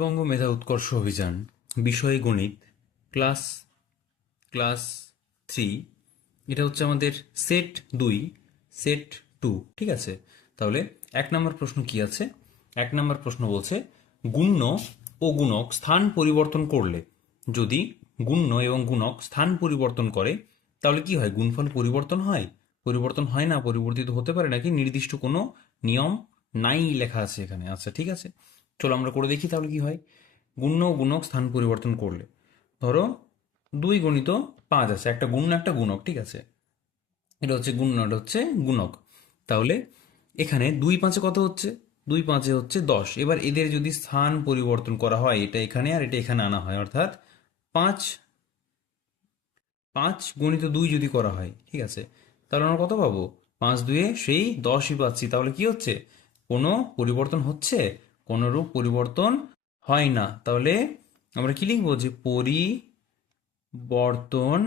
বঙ্গ মেধা উৎকর্ষ অভিযান, বিষয় গণিত, ক্লাস ক্লাস 3। এটা হচ্ছে আমাদের সেট 2, সেট 2। ঠিক আছে, তাহলে 1 নম্বর প্রশ্ন কি আছে? 1 নম্বর প্রশ্ন বলছে গুণ্য ও গুণক স্থান পরিবর্তন করলে, যদি গুণ্য এবং গুণক স্থান পরিবর্তন করে তাহলে কি হয়? গুণফল পরিবর্তন হয়? পরিবর্তন হয় না, পরিবর্তিত হতে পারে নাকি? নির্দিষ্ট কোনো নিয়ম নাই লেখা আছে এখানে। আচ্ছা ঠিক আছে, চলো আমরা করে দেখি তাহলে কি হয়। গুণ্য ও গুণক স্থান পরিবর্তন করলে, ধরো 2 × 5 আছে, একটা গুণ্য একটা গুণক, ঠিক আছে। এটা হচ্ছে গুণ্য, এটা হচ্ছে গুণক। তাহলে এখানে 2×5 কত হচ্ছে? 2×5 হচ্ছে 10। এবার এদের যদি স্থান পরিবর্তন করা হয়, এটা এখানে আর এটা এখানে আনা হয়, অর্থাৎ 5 5 × 2 যদি করা হয়, ঠিক আছে, তাহলে আমরা কত পাবো? 5×2 সেই 10ই পাচ্ছি। তাহলে কি হচ্ছে? কোনো পরিবর্তন হচ্ছে? কোনো রূপ পরিবর্তন হয় না। তাহলে আমরা কি লিখবো? যে পরিবর্তন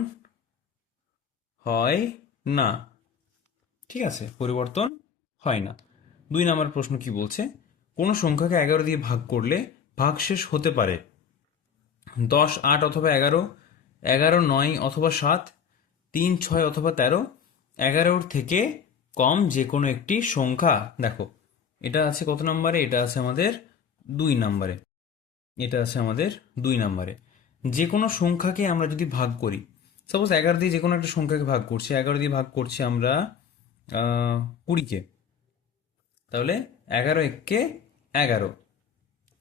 হয় না। ঠিক আছে, পরিবর্তন হয় না। 2 নম্বর প্রশ্ন কি বলছে? কোনো সংখ্যাকে 11 দিয়ে ভাগ করলে ভাগশেষ হতে পারে 10, 8 অথবা 11, 11, 9 অথবা 7, 3, 6 অথবা 13, 11-র থেকে কম যে কোনো একটি সংখ্যা। দেখো, এটা আছে কত নম্বরে? এটা আছে আমাদের 2 নম্বরে। এটা আছে আমাদের 2 নম্বরে। যে কোনো সংখ্যাকে আমরা যদি ভাগ করি, সাপোজ 11 দিয়ে যে কোনো একটা সংখ্যাকে ভাগ করছি, 11 দিয়ে ভাগ করছি আমরা 20-কে, তাহলে 11 × 11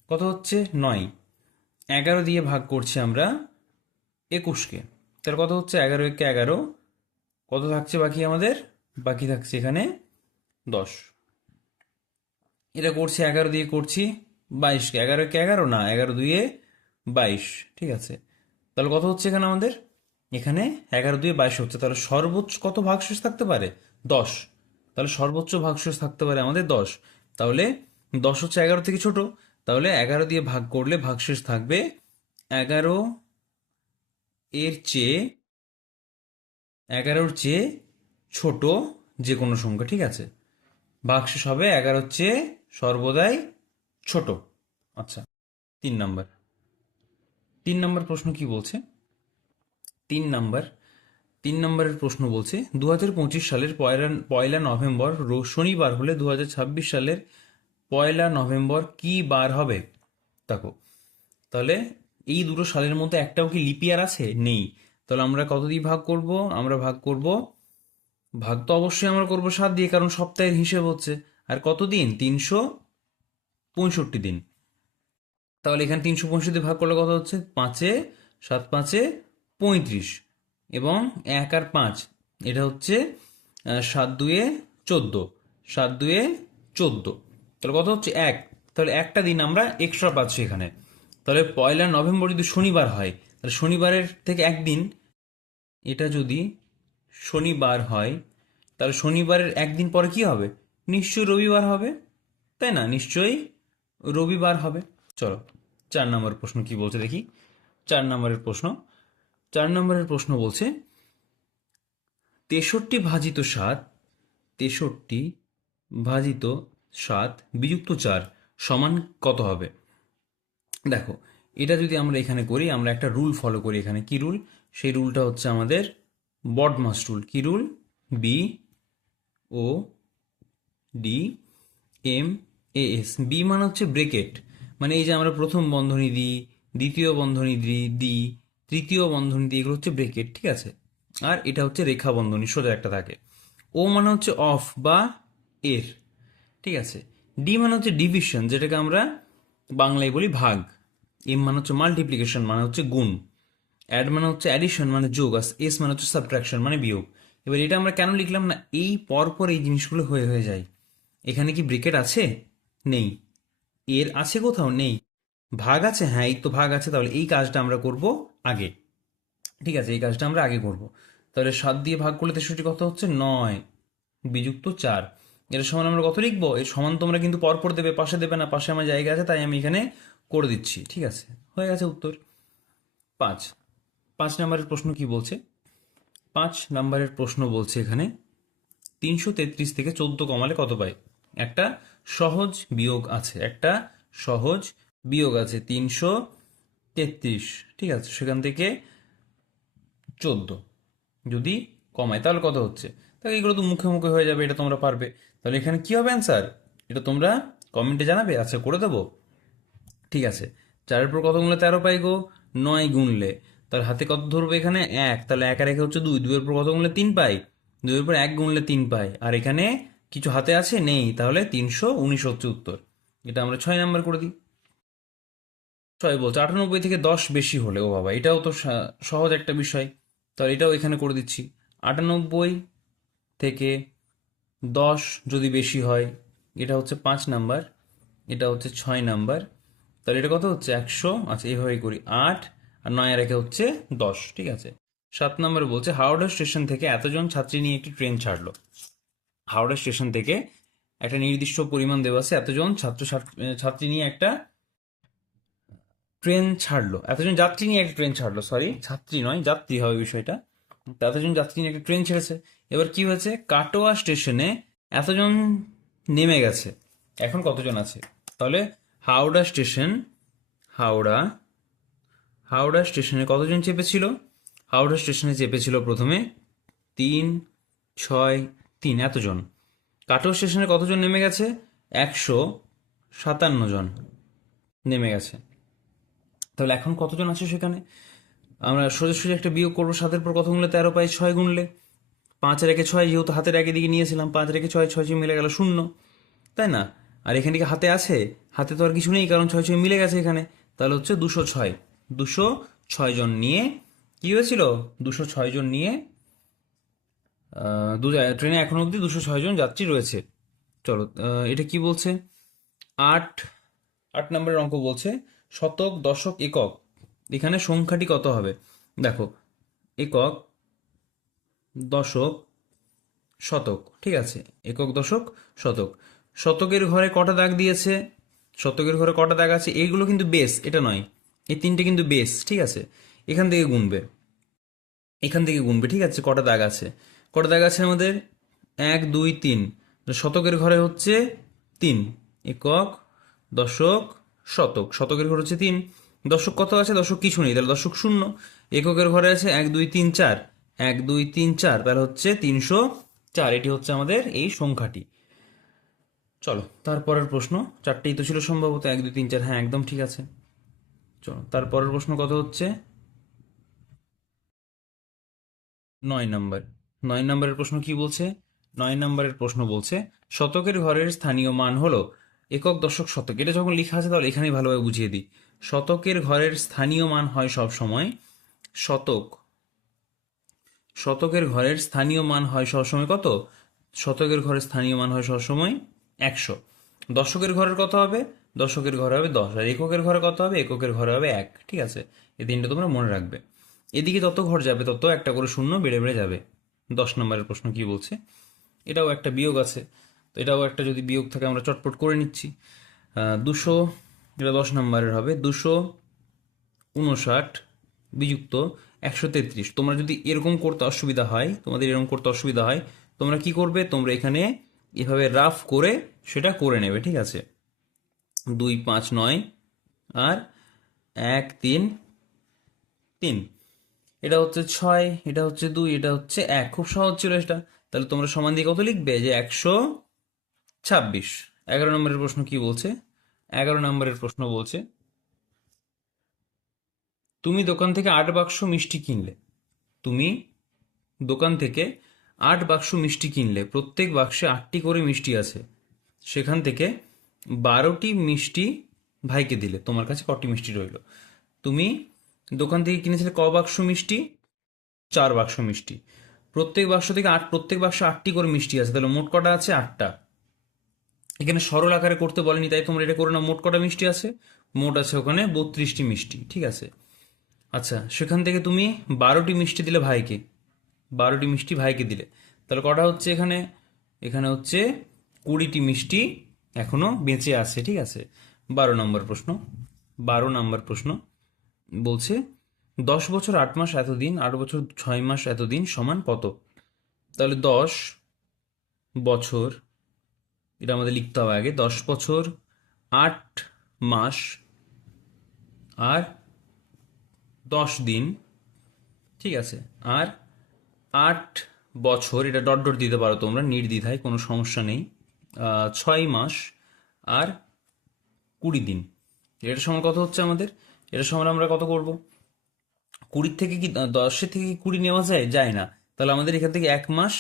কত হচ্ছে? 9। 11 দিয়ে ভাগ করছি আমরা 21-কে, তাহলে কত হচ্ছে? 11 × 11 কত থাকছে বাকি আমাদের? বাকি থাকছে এখানে 10। এটা করছি 11 দিয়ে করছি 22-কে, 11 × 11 না, 11×2 = 22। ঠিক আছে, তাহলে কত হচ্ছে এখানে আমাদের? এখানে 11×2 = 22 হচ্ছে। তাহলে সর্বোচ্চ কত ভাগশেষ থাকতে পারে? 10। তাহলে সর্বোচ্চ ভাগশেষ থাকতে পারে আমাদের 10। তাহলে 10 হচ্ছে 11 থেকে ছোট। তাহলে 11 দিয়ে ভাগ করলে ভাগশেষ থাকবে 11 এর চেয়ে 11-র চেয়ে ছোট যে কোনো সংখ্যা। ঠিক আছে, ভাগশেষ হবে 11-র চেয়ে সর্বদাই ছোট। আচ্ছা, 3 নম্বর। 3 নম্বর প্রশ্ন কি বলছে? 3 নম্বর 3 নম্বরের প্রশ্ন বলছে 2025 সালের পয়লা নভেম্বর শনিবার হলে 2026 সালের 1 নভেম্বর কি বার হবে? দেখো, তাহলে এই দুটো সালের মধ্যে একটাও কি লিপ ইয়ার আছে? নেই। তাহলে আমরা কত দিয়ে ভাগ করব? আমরা ভাগ তো অবশ্যই আমরা করব 7 দিয়ে, কারণ সপ্তাহের হিসেব হচ্ছে। আর কত দিন? 365 দিন। তাহলে এখানে 365 ভাগ করলে কত হচ্ছে? 5-এ 7, 5-এ 35, এবং 1 আর 5, এটা হচ্ছে 7×2 = 14, 7×2 = 14। তাহলে কত হচ্ছে? 1। তাহলে একটা দিন আমরা এক্সট্রা পাচ্ছি এখানে। তাহলে 1 নভেম্বর যদি শনিবার হয়, তাহলে শনিবারের থেকে একদিন, এটা যদি শনিবার হয়, তাহলে শনিবারের একদিন পরে কি হবে? নিশ্চয়ই রবিবার হবে, তাই না? নিশ্চয়ই রবিবার হবে। চলো 4 নম্বর প্রশ্ন কি বলছে দেখি। 4 নম্বরের প্রশ্ন বলছে 63 ভাজিত 7 বিযুক্ত 4 সমান কত হবে? দেখো, এটা যদি আমরা এখানে করি, আমরা একটা রুল ফলো করি। এখানে কি রুল? সেই রুলটা হচ্ছে আমাদের বডমাস রুল। কি রুল? BODMAS। বি মানে হচ্ছে ব্রেকেট, মানে এই যে আমরা প্রথম বন্ধনী দিই, দ্বিতীয় বন্ধনী দিই, তৃতীয় বন্ধনী দিই, এগুলো হচ্ছে ব্রেকেট। ঠিক আছে, আর এটা হচ্ছে রেখা বন্ধনী, সোজা একটা থাকে। ও মানে হচ্ছে অফ বা এর। ঠিক আছে, ডি মানে হচ্ছে ডিভিশন, যেটাকে আমরা বাংলায় বলি ভাগ। এম মানে হচ্ছে মাল্টিপ্লিকেশন, মানে হচ্ছে গুণ। অ্যাড মানে হচ্ছে অ্যাডিশন, মানে যোগ। আর এস মানে হচ্ছে সাবট্রাকশন, মানে বিয়োগ। এবার এটা আমরা কেন লিখলাম না? এই পরপর এই জিনিসগুলো হয়ে যায়। এখানে কি ব্রেকেট আছে? নেই। এর আছে কোথাও? নেই। ভাগ আছে? হ্যাঁ, এই তো ভাগ আছে। তাহলে এই কাজটা আমরা করব আগে। ঠিক আছে, এই কাজটা আমরা আগে করব। তাহলে 7 দিয়ে ভাগ করলে 63 কত হচ্ছে? 9 বিযুক্ত 4। এর সমান আমরা কত লিখবো? এর সমান তোমরা কিন্তু পরপর দেবে, পাশে দেবে না। পাশে আমার জায়গা আছে, তাই আমি এখানে করে দিচ্ছি। ঠিক আছে, হয়ে গেছে উত্তর 5। 5 নম্বরের প্রশ্ন কি বলছে? 5 নম্বরের প্রশ্ন বলছে এখানে 333 থেকে 14 কমালে কত পাই? একটা সহজ বিয়োগ আছে, একটা সহজ বিয়োগ আছে 333, ঠিক আছে, সেখান থেকে 14 যদি কমায় তাহলে কত হচ্ছে? তাহলে এগুলো তো মুখে মুখে হয়ে যাবে, এটা তোমরা পারবে। তাহলে এখানে কি হবে অ্যান্সার, এটা তোমরা কমেন্টে জানাবে। আচ্ছা, করে দেবো, ঠিক আছে। 4-এর উপর কত গুনলে 13 পাই গো? 9 গুনলে, তাহলে হাতে কত ধরবো এখানে? 1, তাহলে 1 আর 1 হচ্ছে 2, 2-এর উপর কত গুনলে 3 পাই? 2-এর উপর 1 গুনলে 3 পাই, আর এখানে কিছু হাতে আছে নেই, তাহলে 319 হচ্ছে উত্তর। এটা আমরা 6 নাম্বার করে দিই। 6 বলছে 98 থেকে 10 বেশি হলে, ও বাবা, এটাও তো সহজ একটা বিষয়, তাহলে এটাও এখানে করে দিচ্ছি। 98 থেকে 10 যদি বেশি হয়, এটা হচ্ছে 5 নাম্বার, এটা হচ্ছে 6 নাম্বার, তাহলে এটা কত হচ্ছে? 100। আচ্ছা, এইভাবেই করি, 8 আর 9 রেখে হচ্ছে 10, ঠিক আছে। 7 নম্বরে বলছে হাওড়া স্টেশন থেকে এতজন ছাত্রী নিয়ে একটি ট্রেন ছাড়লো। হাওড়া স্টেশন থেকে একটা নির্দিষ্ট পরিমাণ দেওয়া আছে, এতজন ছাত্রী নিয়ে একটা ট্রেন ছাড়লো, এতজন যাত্রী নিয়ে একটা ট্রেন ছাড়লো, সরি, ছাত্রী নয়, যাত্রী হবে বিষয়টা। তো এতজন যাত্রী নিয়ে একটা ট্রেন ছেড়েছে। এবার কি হয়েছে? কাটোয়া স্টেশনে এতজন নেমে গেছে, এখন কতজন আছে? তাহলে হাওড়া স্টেশন, হাওড়া হাওড়া স্টেশনে কতজন চেপেছিল? হাওড়া স্টেশনে চেপেছিল প্রথমে 3, 6, 3, এতজন। কাটোয়া স্টেশনে কতজন নেমে গেছে? 157 জন নেমে গেছে। তাহলে এখন কতজন আছে সেখানে? আমরা সোজাসুজি একটা বিয়োগ করবো, 7-এর পর কত গুনলে 13 পাই? 6 গুনলে। 5 রেখে 6, যেহেতু হাতের একের দিকে নিয়েছিলাম, 5 রেখে 6, 6 6 মিলে গেল 0, তাই না? আর এখানে কি হাতে আছে? হাতে তো আর কিছু নেই, কারণ 6 6 মিলে গেছে এখানে। তাহলে হচ্ছে 206, 206 জন নিয়ে কি হয়েছিল? 206 জন নিয়ে ট্রেনে এখন অবধি 206 জন যাত্রী রয়েছে। চলো, এটা কি বলছে? 8 8 নম্বরের অঙ্ক বলছে শতক, দশক, একক, এখানে সংখ্যাটি কত হবে? দেখো, একক, দশক, শতক, ঠিক আছে, একক, দশক, শতক। শতকের ঘরে কটা দাগ দিয়েছে? শতকের ঘরে কটা দাগ আছে? এইগুলো কিন্তু বেস, এটা নয়, এই তিনটে কিন্তু বেস, ঠিক আছে। এখান থেকে গুনবে, এখান থেকে গুনবে, ঠিক আছে, কটা দাগ আছে। কটা দাগ আছে আমাদের? 1 2 3, শতকের ঘরে হচ্ছে 3, একক, দশক, শতক, শতকের ঘরে হচ্ছে 3, দশক কত আছে? দশক কিছু নেই, তাহলে দশক 0। এককের ঘরে আছে 1 2 3 4, 1 2 3 4, তাহলে হচ্ছে 304, এটি হচ্ছে আমাদের এই সংখ্যাটি। চলো, তারপরের প্রশ্ন, চারটেই তো ছিল সম্ভবত, 1 2 3 4, হ্যাঁ একদম ঠিক আছে। চলো, তারপরের প্রশ্ন কত হচ্ছে? 9 নম্বর। 9 নম্বরের প্রশ্ন কি বলছে? 9 নম্বরের প্রশ্ন বলছে শতকের ঘরের স্থানীয় মান হলো একক, দশক, শতক। এটা যখন লেখা আছে তাহলে এখানেই ভালোভাবে বুঝিয়ে দিই। শতকের ঘরের স্থানীয় মান হয় সব সময় শতক। শতকের ঘরের স্থানীয় মান হয় সবসময় কত? শতকের ঘরের স্থানীয় মান হয় সবসময় 100। দশকের ঘরের কত হবে? দশকের ঘরে হবে 10, আর এককের ঘরে কত হবে? এককের ঘরে হবে 1, ঠিক আছে। এই তিনটা তোমরা মনে রাখবে। এদিকে যত ঘর যাবে তত একটা করে শূন্য বেড়ে বেড়ে যাবে। 10 নম্বরের প্রশ্ন কি বলছে? এটাও একটা বিয়োগ আছে, তো এটাও একটা যদি বিয়োগ থাকে আমরা চটপট করে নিচ্ছি। 200, এটা 10 নম্বরের হবে, 259 বিযুক্ত 133। তোমরা যদি এরকম করতে অসুবিধা হয়, তোমাদের এরকম করতে অসুবিধা হয়, তোমরা কি করবে? তোমরা এখানে এভাবে রাফ করে সেটা করে নেবে, ঠিক আছে। 2 5 9 আর 1 3 3, এটা হচ্ছে 6, এটা হচ্ছে 2, এটা হচ্ছে 1, খুব সহজ ছিল এটা। তাহলে তোমরা সমান দিয়ে কত লিখবে? যে 126। 11 নম্বরের প্রশ্ন কি বলছে? 11 নম্বরের প্রশ্ন বলছে তুমি দোকান থেকে 8 বাক্স মিষ্টি কিনলে। তুমি দোকান থেকে 8 বাক্স মিষ্টি কিনলে, প্রত্যেক বাক্সে 8টি করে মিষ্টি আছে, সেখান থেকে 12টি মিষ্টি ভাইকে দিলে, তোমার কাছে কটি মিষ্টি রইল? তুমি দোকান থেকে কিনেছিলে ক বাক্স মিষ্টি? 4 বাক্স মিষ্টি। প্রত্যেক বাক্স থেকে প্রত্যেক বাক্সে 8টি করে মিষ্টি আছে, তাহলে মোট কটা আছে? 8টা। এখানে সরল আকারে করতে বলেনি, তাই তোমরা এটা করে নাও। মোট কটা মিষ্টি আছে? মোট আছে ওখানে 32টি মিষ্টি, ঠিক আছে। আচ্ছা, সেখান থেকে তুমি 12টি মিষ্টি দিলে ভাইকে, 12টি মিষ্টি ভাইকে দিলে, তাহলে কটা হচ্ছে এখানে? এখানে হচ্ছে 20টি মিষ্টি এখনো বেঁচে আছে, ঠিক আছে। 12 নম্বর প্রশ্ন। 12 নম্বর প্রশ্ন বলছে 10 বছর 8 মাস এতদিন, 8 বছর 6 মাস এতদিন সমান কত? তাহলে 10 বছর, এটা আমাদের লিখতে হবে আগে, 10 বছর 8 মাস আর 10 দিন, ঠিক আছে, আর 8 বছর, এটা ডট ডট দিতে পারো তোমরা নির্দ্বিধায়, কোনো সমস্যা নেই, 6 মাস আর 20 দিন। এটার সমান কত হচ্ছে আমাদের? এটার সমান আমরা কত করব? 20 থেকে কি 10-এর থেকে কি 20 নেওয়া যায়? যায় না। তাহলে আমাদের এখান থেকে 1 মাস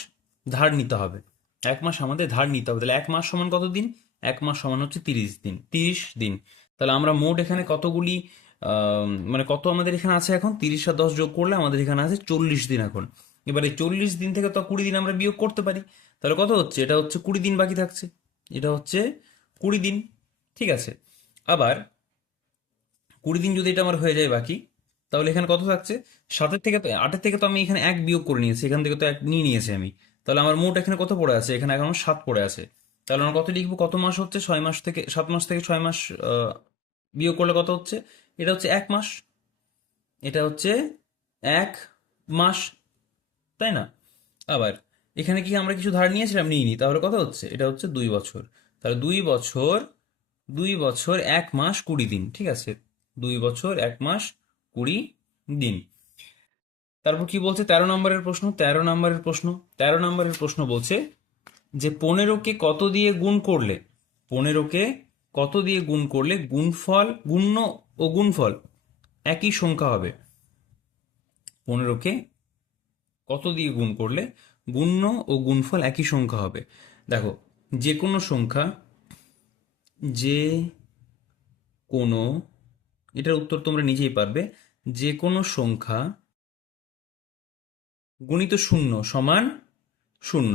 ধার নিতে হবে, 1 মাস আমাদের ধার নিতে হবে। তাহলে 1 মাস সমান কত দিন? 1 মাস সমান হচ্ছে 30 দিন, 30 দিন। তাহলে আমরা মোট এখানে কতগুলি মানে কত আমাদের এখানে আছে এখন? 30 আর 10 যোগ করলে আমাদের এখানে আছে 40 দিন এখন। এবার এই 40 দিন থেকে তো 20 দিন আমরা বিয়োগ করতে পারি। তাহলে কত হচ্ছে? এটা হচ্ছে 20 দিন বাকি থাকছে, এটা হচ্ছে 20 দিন, ঠিক আছে। আবার 20 দিন যদি এটা আমার হয়ে যায় বাকি, তাহলে এখানে কত থাকছে? 8-এর থেকে তো আমি এখানে 1 বিয়োগ করে নিয়েছি, এখান থেকে তো 1 নিয়ে নিয়েছি আমি। তাহলে আমার মোট এখানে কত পড়ে আছে? এখানে এখন 7 পড়ে আছে। তাহলে আমরা কত লিখবো? কত মাস হচ্ছে? 6 মাস থেকে 7 মাস থেকে 6 মাস বিয়োগ করলে কত হচ্ছে? এটা হচ্ছে 1 মাস, এটা হচ্ছে 1 মাস, তাই না? আবার এখানে কি আমরা কিছু ধার নিয়েছিলাম? নিইনি। তাহলে কত হচ্ছে? এটা হচ্ছে 2 বছর। তাহলে 2 বছর, 2 বছর 1 মাস 20 দিন, ঠিক আছে, 2 বছর 1 মাস 20 দিন। তারপর কি বলছে? 13 নম্বরের প্রশ্ন, 13 নম্বরের প্রশ্ন বলছে যে 15কে কত দিয়ে গুণ করলে, 15কে কত দিয়ে গুণ করলে গুণফল, গুণ্য ও গুণফল একই সংখ্যা হবে? 15কে কত দিয়ে গুণ করলে গুণ্য ও গুণফল একই সংখ্যা হবে? দেখো, যে কোনো সংখ্যা, যে কোনো, এটার উত্তর তোমরা নিজেই পারবে, যে কোনো সংখ্যা গুণিত শূন্য সমান শূন্য,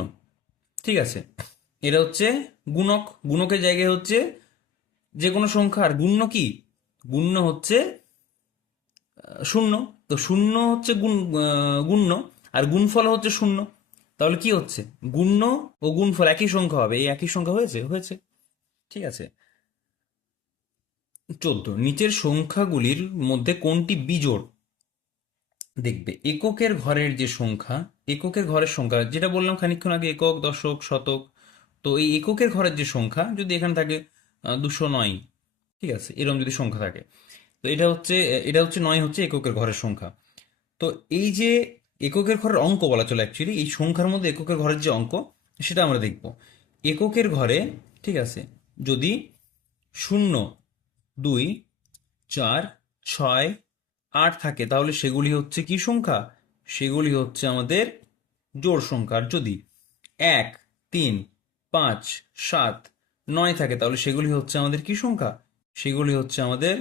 ঠিক আছে। এটা হচ্ছে গুণক, গুণকের জায়গায় হচ্ছে যে কোনো সংখ্যা, আর গুণ্য কি? গুণ্য হচ্ছে শূন্য। তো শূন্য হচ্ছে গুণ্য, আর গুণফল হচ্ছে শূন্য। তাহলে কি হচ্ছে? গুণ্য ও গুণফল একই সংখ্যা হবে। এই একই সংখ্যা হয়েছে, হয়েছে, ঠিক আছে। 14, নিচের সংখ্যাগুলির মধ্যে কোনটি বিজোড়? দেখবে এককের ঘরের যে সংখ্যা, এককের ঘরের সংখ্যা যেটা বললাম খানিকক্ষণ আগে, একক, দশক, শতক। তো এই এককের ঘরের যে সংখ্যা যদি এখানে থাকে 209, ঠিক আছে, এরকম যদি সংখ্যা থাকে, তো এটা হচ্ছে 9 হচ্ছে এককের ঘরের সংখ্যা। তো এই যে এককের ঘরের অঙ্ক বলা চলে অ্যাকচুয়ালি, এই সংখ্যার মধ্যে এককের ঘরের যে অঙ্ক, সেটা আমরা দেখব। এককের ঘরে, ঠিক আছে, যদি 0, 2, 4, 6, 8 থাকে, তাহলে সেগুলি হচ্ছে কি সংখ্যা? সেগুলি হচ্ছে আমাদের জোড় সংখ্যা। আর যদি 1, 3, 5, 7, 9 থাকে, তাহলে সেগুলি হচ্ছে আমাদের কি সংখ্যা? সেগুলি হচ্ছে আমাদের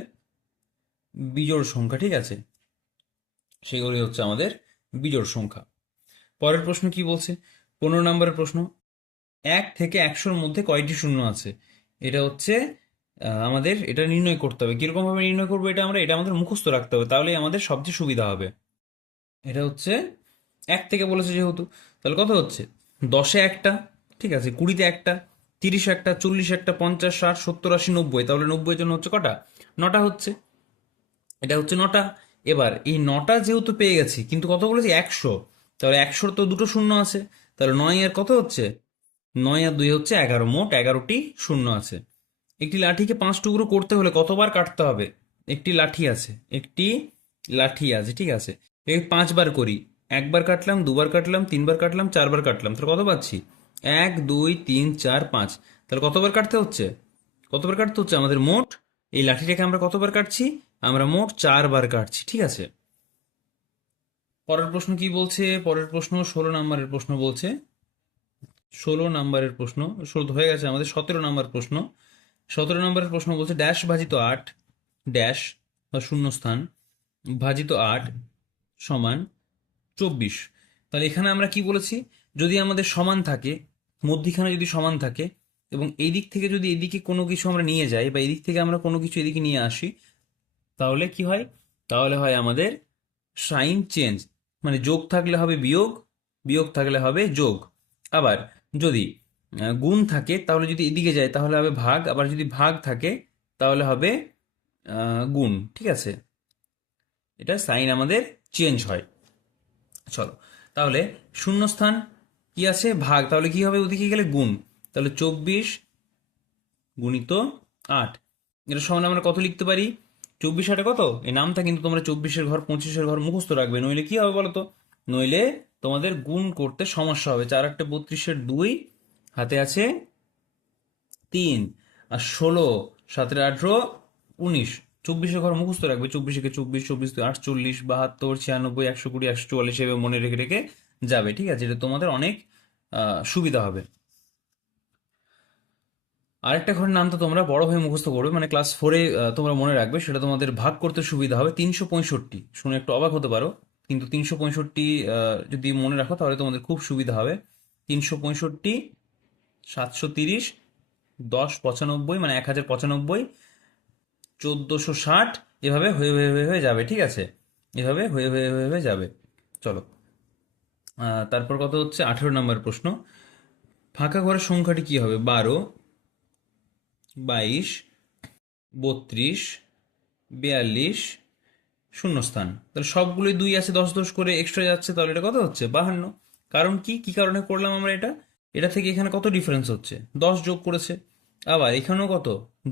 বিজোড় সংখ্যা, ঠিক আছে, সেগুলি হচ্ছে আমাদের বিজোড় সংখ্যা। পরের প্রশ্ন কি বলছে? 15 নম্বরের প্রশ্ন, 1 থেকে 100-র মধ্যে কয়টি শূন্য আছে? এটা হচ্ছে আমাদের এটা নির্ণয় করতে হবে। কিরকম ভাবে নির্ণয় করবো এটা? এটা আমাদের মুখস্থ রাখতে হবে, তাহলেই আমাদের সবচেয়ে সুবিধা হবে। এটা হচ্ছে 1 থেকে বলেছে যেহেতু, তাহলে কত হচ্ছে? 10-এ একটা, ঠিক আছে, 20-তে একটা, 30 একটা, 40 একটা, 50, 60, 70, 80, 90, তাহলে 90-এর জন্য হচ্ছে কটা? 9টা হচ্ছে। এটা হচ্ছে 9টা। এবার এই 9টা যেহেতু পেয়ে গেছি, কিন্তু কত বলেছি? 100। তাহলে 100-র তো দুটো শূন্য আছে, তাহলে 9 আর কত হচ্ছে? 9 আর 2 হচ্ছে 11, মোট 11টি শূন্য আছে। একটি লাঠিকে 5 টুকরো করতে হলে কতবার কাটতে হবে? একটি লাঠি আছে, একটি লাঠি আছে, ঠিক আছে, এই 5 বার করি, একবার কাটলাম, দুবার কাটলাম, তিনবার কাটলাম, চারবার কাটলাম, তাহলে কত পাচ্ছি? 1, 2, 3, 4, 5। তাহলে কতবার কাটতে হচ্ছে? কতবার কাটতে হচ্ছে আমাদের মোট? এই লাঠিটাকে আমরা কতবার কাটছি? আমরা মোট 4 বার কাটছি, ঠিক আছে। পরের প্রশ্ন কি বলছে? পরের প্রশ্ন 16 নম্বরের প্রশ্ন বলছে, 16 নম্বরের প্রশ্ন, 16 হয়ে গেছে আমাদের, 17 নম্বর প্রশ্ন। 17 নম্বরের প্রশ্ন বলছে ড্যাশ ভাজিত 8 ড্যাশ বা শূন্যস্থান ভাজিত 8 সমান 24। তাহলে এখানে আমরা কি বলেছি? যদি আমাদের সমান থাকে, মধ্যিখানে যদি সমান থাকে, এবং এই দিক থেকে যদি এদিকে কোনো কিছু আমরা নিয়ে যাই, বা এদিক থেকে আমরা কোনো কিছু এদিকে নিয়ে আসি, তাহলে কি হয়? তাহলে হয় আমাদের সাইন চেঞ্জ, মানে যোগ থাকলে হবে বিয়োগ, বিয়োগ থাকলে হবে যোগ। আবার যদি গুণ থাকে, তাহলে যদি এদিকে যায় তাহলে হবে ভাগ, আবার যদি ভাগ থাকে তাহলে হবে গুণ, ঠিক আছে। এটা সাইন আমাদের চেঞ্জ হয়। চলো, তাহলে শূন্যস্থান কি আছে? ভাগ, তাহলে কি হবে? ওদিকে গেলে গুণ, তাহলে 24 গুণিত 8, এটা সমান আমরা কত লিখতে পারি? 24 কত? এই নামটা কিন্তু তোমরা 24-এর ঘর 25-এর ঘর মুখস্থ রাখবে, নইলে কি হবে বলো তো? নইলে তোমাদের গুণ করতে সমস্যা হবে। 4 8 32-এর 2 হাতে আছে 3, আর 16 7 18 19, 24-এর ঘর মুখস্থ রাখবে। 24-একে 24, 24 48, 72, 96, 120, 144 এভাবে মনে রেখে রেখে যাবে। ঠিক আছে, এটা তোমাদের অনেক সুবিধা হবে। আরেকটা ঘরের নাম তো তোমরা বড় হয়ে মুখস্থ করবে, মানে ক্লাস 4-এ তোমরা মনে রাখবে, সেটা তোমাদের ভাগ করতে সুবিধা হবে। 365, শুনে একটু অবাক হতে পারো, কিন্তু 365 যদি মনে রাখো তাহলে তোমাদের খুব সুবিধা হবে। 365, 730, 1095 মানে 1095, 1460, এভাবে হয়ে হয়ে হয়ে হয়ে যাবে। ঠিক আছে, এভাবে হয়ে হয়ে হয়ে হয়ে যাবে। চলো, তারপর কত হচ্ছে 18 নম্বর প্রশ্ন। ফাঁকা ঘরের সংখ্যাটি কি হবে? 12, 22, 32, 42, শূন্যস্থান। তাহলে সবগুলোই 2 আছে, 10 10 করে এক্সট্রা যাচ্ছে, তাহলে এটা কত হচ্ছে? 52। কারণ কি কি কারণে করলাম আমরা এটা? এটা থেকে এখানে কত ডিফারেন্স হচ্ছে? 10 যোগ করেছে। আবার এখানেও কত?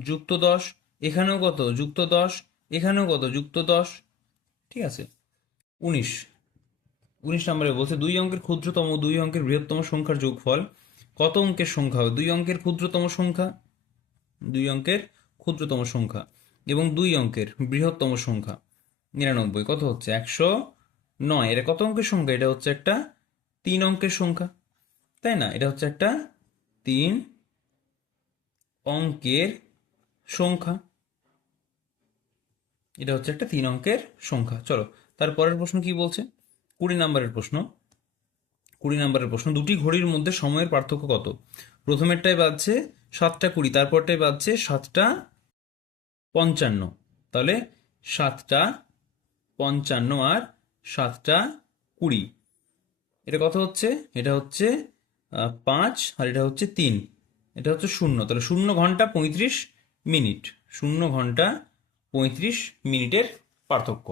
যুক্ত 10, এখানেও কত? যুক্ত 10, এখানেও কত? যুক্ত 10। ঠিক আছে, 19। 19 নম্বরে বলছে 2 অঙ্কের ক্ষুদ্রতম 2 অঙ্কের বৃহত্তম সংখ্যার যোগফল কত অঙ্কের সংখ্যা হবে? 2 অঙ্কের ক্ষুদ্রতম সংখ্যা, 2 অঙ্কের ক্ষুদ্রতম সংখ্যা এবং 2 অঙ্কের বৃহত্তম সংখ্যা 99, কত হচ্ছে? 109। এটা কত অঙ্কের সংখ্যা? এটা হচ্ছে একটা 3 অঙ্কের সংখ্যা, তাই না? এটা হচ্ছে একটা 3 অঙ্কের সংখ্যা। এটা হচ্ছে একটা 3 অঙ্কের সংখ্যা। চলো, তারপরের প্রশ্ন কি বলছে? 20 নম্বরের প্রশ্ন। 20 নম্বরের প্রশ্ন, দুটি ঘড়ির মধ্যে সময়ের পার্থক্য কত? প্রথমেরটায় বাজছে 7টা 20, তারপরটায় বাজছে 7টা 55। তাহলে 7টা 55 আর 7টা 20, এটা কত হচ্ছে? এটা হচ্ছে 5, আর এটা হচ্ছে 3, এটা হচ্ছে 0। তাহলে 0 ঘন্টা 35 মিনিট, 0 ঘন্টা 35 মিনিটের পার্থক্য।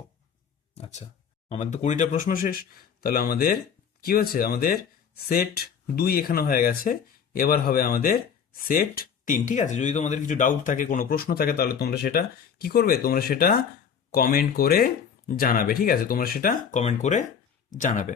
আচ্ছা, আমাদের তো 20টা প্রশ্ন শেষ। তাহলে আমাদের কি হয়েছে? আমাদের সেট 2 এখানে হয়ে গেছে, এবার হবে আমাদের সেট 3। ঠিক আছে, যদি তোমাদের কিছু ডাউট থাকে, কোনো প্রশ্ন থাকে, তাহলে তোমরা সেটা কি করবে? তোমরা সেটা কমেন্ট করে জানাবে। ঠিক আছে, তোমরা সেটা কমেন্ট করে জানাবে।